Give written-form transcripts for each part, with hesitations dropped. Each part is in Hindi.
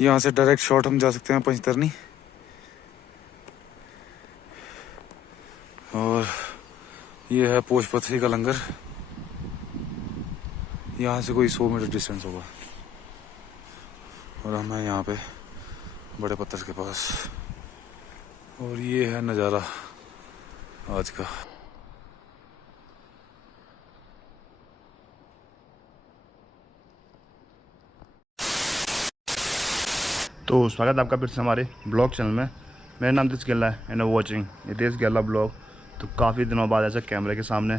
यहाँ से डायरेक्ट शॉट हम जा सकते हैं पंचतरनी। और ये है पोष पथरी का लंगर। यहाँ से कोई 100 मीटर डिस्टेंस होगा। और हम हैं यहाँ पे बड़े पत्थर के पास। और ये है नज़ारा आज का। तो स्वागत है आपका फिर से हमारे ब्लॉग चैनल में। मेरा नाम नितेश गेला है एंड वॉचिंग नितेश गेला ब्लॉग। तो काफ़ी दिनों बाद ऐसे कैमरे के सामने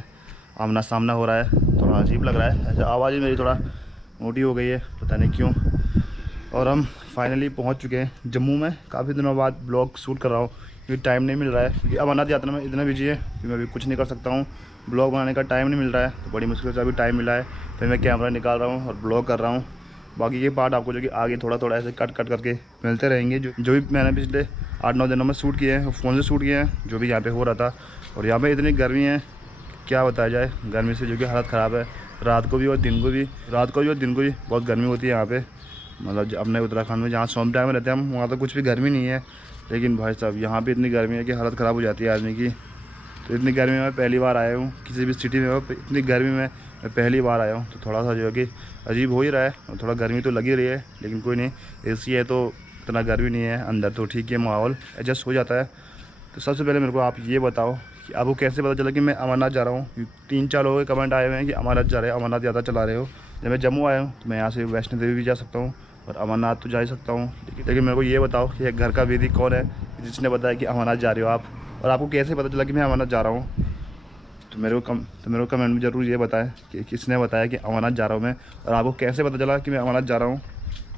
आमना सामना हो रहा है, थोड़ा अजीब लग रहा है। ऐसे आवाज़ ही मेरी थोड़ा मोटी हो गई है, पता नहीं क्यों। और हम फाइनली पहुंच चुके हैं जम्मू में। काफ़ी दिनों बाद ब्लॉग शूट कर रहा हूँ क्योंकि टाइम नहीं मिल रहा है, क्योंकि अमरनाथ यात्रा में इतना बिजी है कि मैं अभी कुछ नहीं कर सकता हूँ। ब्लॉग बनाने का टाइम नहीं मिल रहा है, तो बड़ी मुश्किल से अभी टाइम मिला है, तो मैं कैमरा निकाल रहा हूँ और ब्लॉग कर रहा हूँ। बाकी ये पार्ट आपको जो कि आगे थोड़ा थोड़ा ऐसे कट करके मिलते रहेंगे। जो भी मैंने पिछले 8-9 दिनों में शूट किए हैं, फ़ोन से शूट किए हैं, जो भी यहाँ पे हो रहा था। और यहाँ पे इतनी गर्मी है, क्या बताया जाए। गर्मी से जो कि हालत ख़राब है, रात को भी और दिन को भी बहुत गर्मी होती है यहाँ पे। मतलब अपने उत्तराखंड में जहाँ सोमटाई में रहते हैं हम, वहाँ तो कुछ भी गर्मी नहीं है, लेकिन भाई साहब यहाँ पे इतनी गर्मी है कि हालत ख़राब हो जाती है आदमी की। तो इतनी गर्मी में मैं पहली बार आया हूँ किसी भी सिटी में, इतनी गर्मी में मैं पहली बार आया हूँ। तो थोड़ा सा जो है कि अजीब हो ही रहा है, और थोड़ा गर्मी तो लगी रही है, लेकिन कोई नहीं, एसी है तो इतना गर्मी नहीं है, अंदर तो ठीक है, माहौल एडजस्ट हो जाता है। तो सबसे पहले मेरे को आप ये बताओ कि आपको कैसे पता चला कि मैं अमरनाथ जा रहा हूँ। 3-4 लोगों के कमेंट आए हुए हैं कि अमरनाथ जा रहे हो, अमरनाथ यात्रा चला रहे हो। जब मैं जम्मू आया हूँ तो मैं यहाँ से वैष्णो देवी भी जा सकता हूँ और अमरनाथ तो जा ही सकता हूँ, लेकिन मेरे को ये बताओ कि एक घर का विधि कौन है जिसने बताया कि अमरनाथ जा रहे हो आप, और आपको कैसे पता चला कि मैं अमरनाथ जा रहा हूँ। तो मेरे को कमेंट में ज़रूर ये बताएं कि किसने बताया कि अमरनाथ जा रहा हूँ मैं, और आपको कैसे पता चला कि मैं अमरनाथ जा रहा हूँ।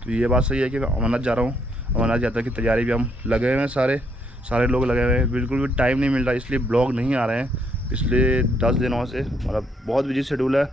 तो ये बात सही है कि मैं अमरनाथ जा रहा हूँ। अमरनाथ यात्रा की तैयारी भी हम लगे हुए हैं, सारे लोग लगे हुए हैं। बिल्कुल भी टाइम नहीं मिल रहा, इसलिए ब्लॉग नहीं आ रहे हैं पिछले 10 दिनों से। मतलब बहुत बिजी शेड्यूल है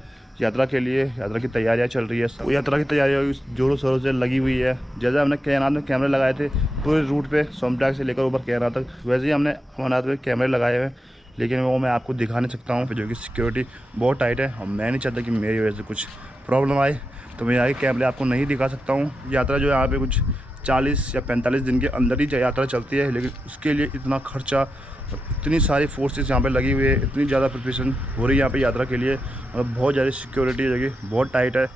यात्रा के लिए, यात्रा की तैयारियाँ चल रही है। वो यात्रा की तैयारियाँ जोरों शोरों से लगी हुई है। जैसे हमने केदारनाथ में कैमरे लगाए थे पूरे रूट पे, सोमटाक से लेकर ऊपर केदारनाथ तक, वैसे ही हमने अमरनाथ में कैमरे लगाए हुए हैं, लेकिन वो मैं आपको दिखा नहीं सकता हूँ, जो कि सिक्योरिटी बहुत टाइट है और मैं नहीं चाहता कि मेरी वजह से कुछ प्रॉब्लम आए। तो मैं यहाँ के कैमरे आपको नहीं दिखा सकता हूँ। यात्रा जो है यहाँ पे कुछ 40 या 45 दिन के अंदर ही यात्रा चलती है, लेकिन उसके लिए इतना खर्चा और इतनी सारी फोर्सेस यहाँ पे लगी हुई है, इतनी ज़्यादा प्रिपरेशन हो रही है यहाँ पे यात्रा के लिए, और बहुत ज़्यादा सिक्योरिटी है जो कि बहुत टाइट है।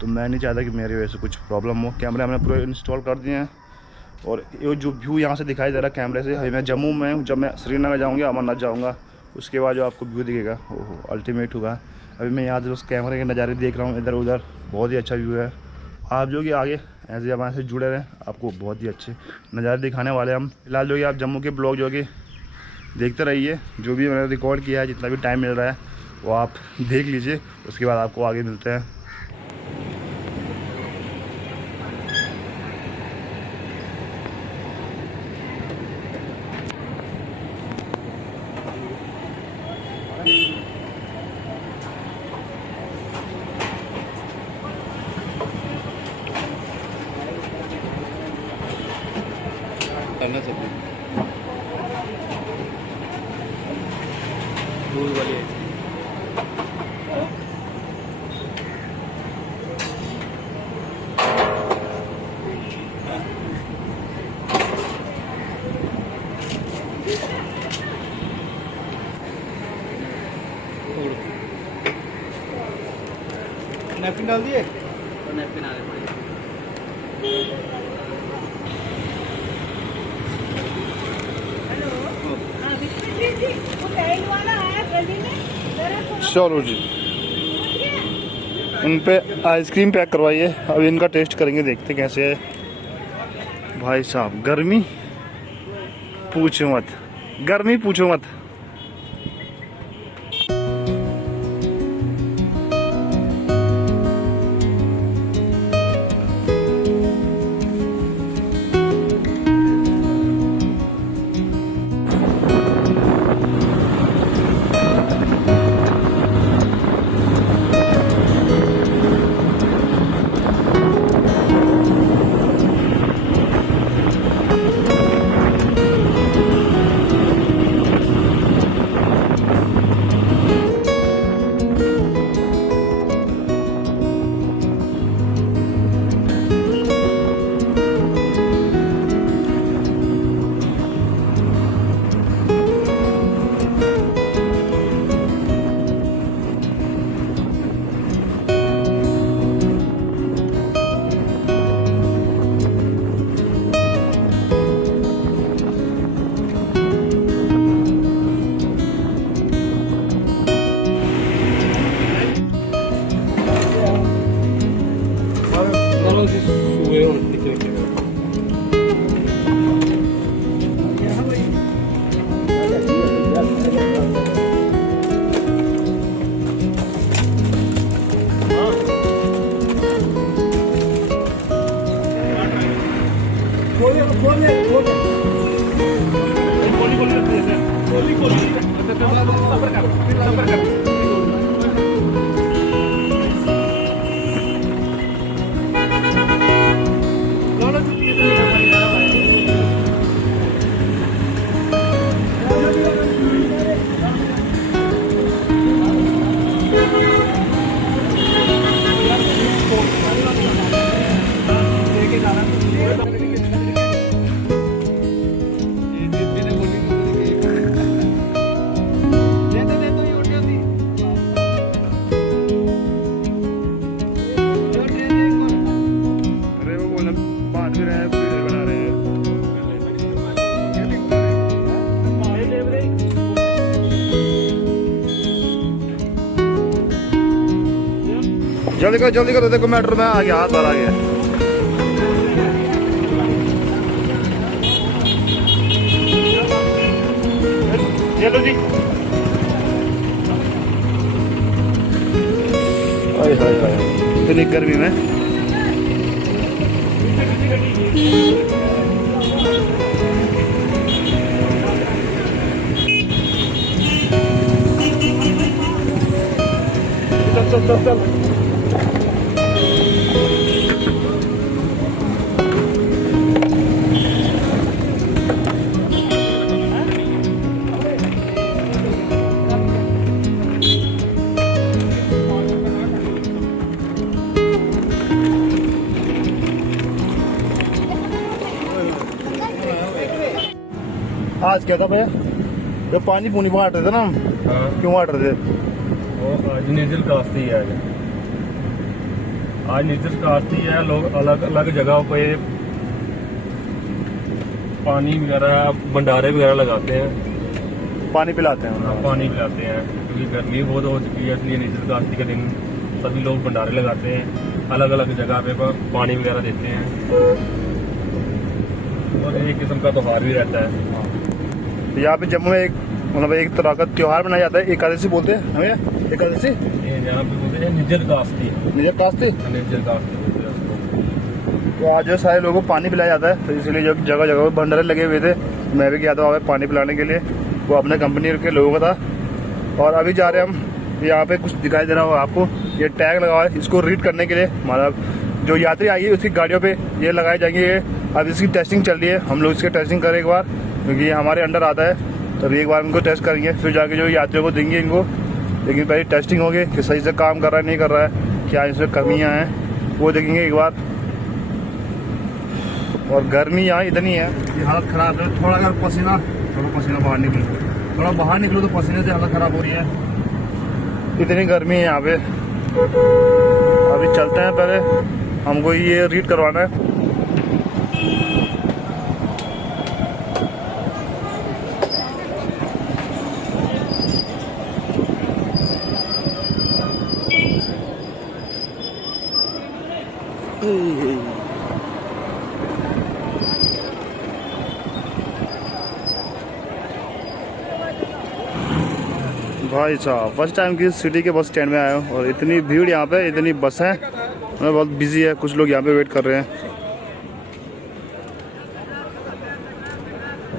तो मैं नहीं चाहता कि मेरी वजह से कुछ प्रॉब्लम हो। कैमरे हमने पूरे इंस्टॉल कर दिए हैं, और ये जो व्यू यहाँ से दिखाई दे रहा है कैमरे से, मैं जम्मू में हूँ। जब मैं श्रीनगर जाऊँगा, अमरनाथ जाऊँगा, उसके बाद जो आपको व्यू दिखेगा वो अल्टीमेट होगा। अभी मैं यहाँ से उस कैमरे के नज़ारे देख रहा हूँ इधर उधर, बहुत ही अच्छा व्यू है। आप जो कि आगे ऐसे हमारे से जुड़े रहें, आपको बहुत ही अच्छे नज़ारे दिखाने वाले हैं हम। फिलहाल जो कि आप जम्मू के ब्लॉग जो कि देखते रहिए, जो भी मैंने रिकॉर्ड किया है, जितना भी टाइम मिल रहा है वो आप देख लीजिए, उसके बाद आपको आगे मिलते हैं। करना सब दूध वाली है। नैपकिन डाल दिए तो नैपकिन आ गए। चलो जी, इन पे आइसक्रीम पैक करवाइए, अब इनका टेस्ट करेंगे, देखते कैसे है। भाई साहब गर्मी पूछो मत। ये और नीचे रखिएगा। अरे वो बोले बात भी रहे हैं, वीडियो बना रहे हैं। जल्दी करो देखो मेट्रो में आ गया, हाथ भर आ गया। चलो जी। हाय हाय हाय, इतनी गर्मी में चल। आज क्या था भैया, जो पानी पूनी बांट रहे थे ना हम, क्यों बांट रहे थे? वो आज नेचर काश्ती है। आज नेचर काश्ती है। लोग अलग अलग जगह पे पानी वगैरह भंडारे वगैरह लगाते हैं, पानी पिलाते हैं। पानी पिलाते हैं, क्योंकि गर्मी बहुत हो चुकी है, इसलिए नेचर काश्ती के दिन सभी लोग भंडारे लगाते हैं, अलग अलग जगह पे पानी वगैरह देते हैं, और एक किस्म का त्योहार भी रहता है। तो यहाँ पे जम्मू में एक मतलब एक तरह का त्योहार मनाया जाता है, एकादशी बोलते हैं हमें, एकादशी ये यहाँ पे बोलते हैं निजर काश्ती। निजर काश्ती। निजर काश्ती बोलते हैं उसको। तो आज जो सारे लोगों को पानी पिलाया जाता है, तो इसलिए जो जगह जगह पे भंडारे लगे हुए थे, मैं भी गया था वहाँ पे पानी पिलाने के लिए। वो अपने कंपनी के लोगों का था। और अभी जा रहे हैं हम, यहाँ पे कुछ दिखाई दे रहा होगा आपको, ये टैग लगा हुआ है, इसको रीड करने के लिए मतलब जो यात्री आएगी उसकी गाड़ियों पे ये लगाए जाएंगे। ये अब इसकी टेस्टिंग चल रही है, हम लोग इसकी टेस्टिंग करें एक बार, क्योंकि ये हमारे अंडर आता है। तब एक बार इनको टेस्ट करेंगे, फिर जाके जो यात्रियों को देंगे इनको। लेकिन पहले टेस्टिंग होगी कि सही से काम कर रहा है नहीं कर रहा है, क्या इसमें कमियां हैं वो देखेंगे एक बार। और गर्मी यहाँ इतनी है कि हालत ख़राब है। थोड़ा अगर पसीना बाहर निकलो, थोड़ा बाहर निकलो तो पसीने से हालत ख़राब हो रही है, इतनी गर्मी है यहाँ पे। अभी चलते हैं, पहले हमको ये रीड करवाना है। भाई साहब फर्स्ट टाइम की सिटी के बस स्टैंड में आया हूँ, और इतनी भीड़ यहाँ पे, इतनी बस है, बहुत बिजी है। कुछ लोग यहाँ पे वेट कर रहे हैं,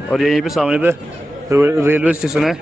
और यहीं पे सामने पे रेलवे स्टेशन है।